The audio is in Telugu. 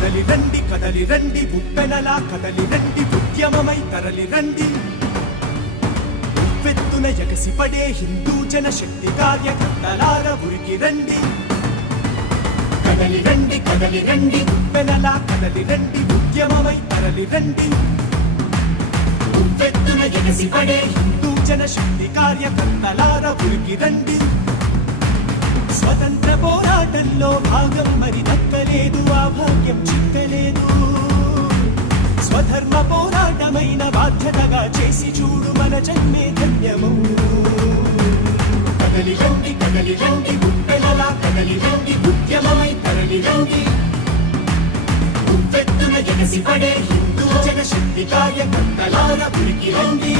కదలి రండి కదలి రండి ఉప్పెనలా కదలి రండి ఉద్యమమై తరలి రండి ఉవ్వెత్తున ఎగసిపడే హిందూ జనశక్తి కార్యకర్తలార ఉరికి రండి కదలి రండి ఉప్పెనలా కదలి రండి ఉద్యమమై తరలి రండి ఉవ్వెత్తున ఎగసిపడే హిందూ జనశక్తి కార్యకర్తలార ఉరికి రండి స్వతంత్ర పోరాటంలో భాగం మరి దక్కలేదు ఆ భాగ్యం చిక్కలేదు స్వధర్మ పోరాటమైన బాధ్యతగా చేసి చూడు మన జన్మే ధన్యము కదలి రండి ఉప్పెనలా కదలి రండి ఉద్యమమై తరలి రండి ఉవ్వెత్తున ఎగసిపడే హిందూ జనశక్తి కార్యకర్తలార ఉరికి రండి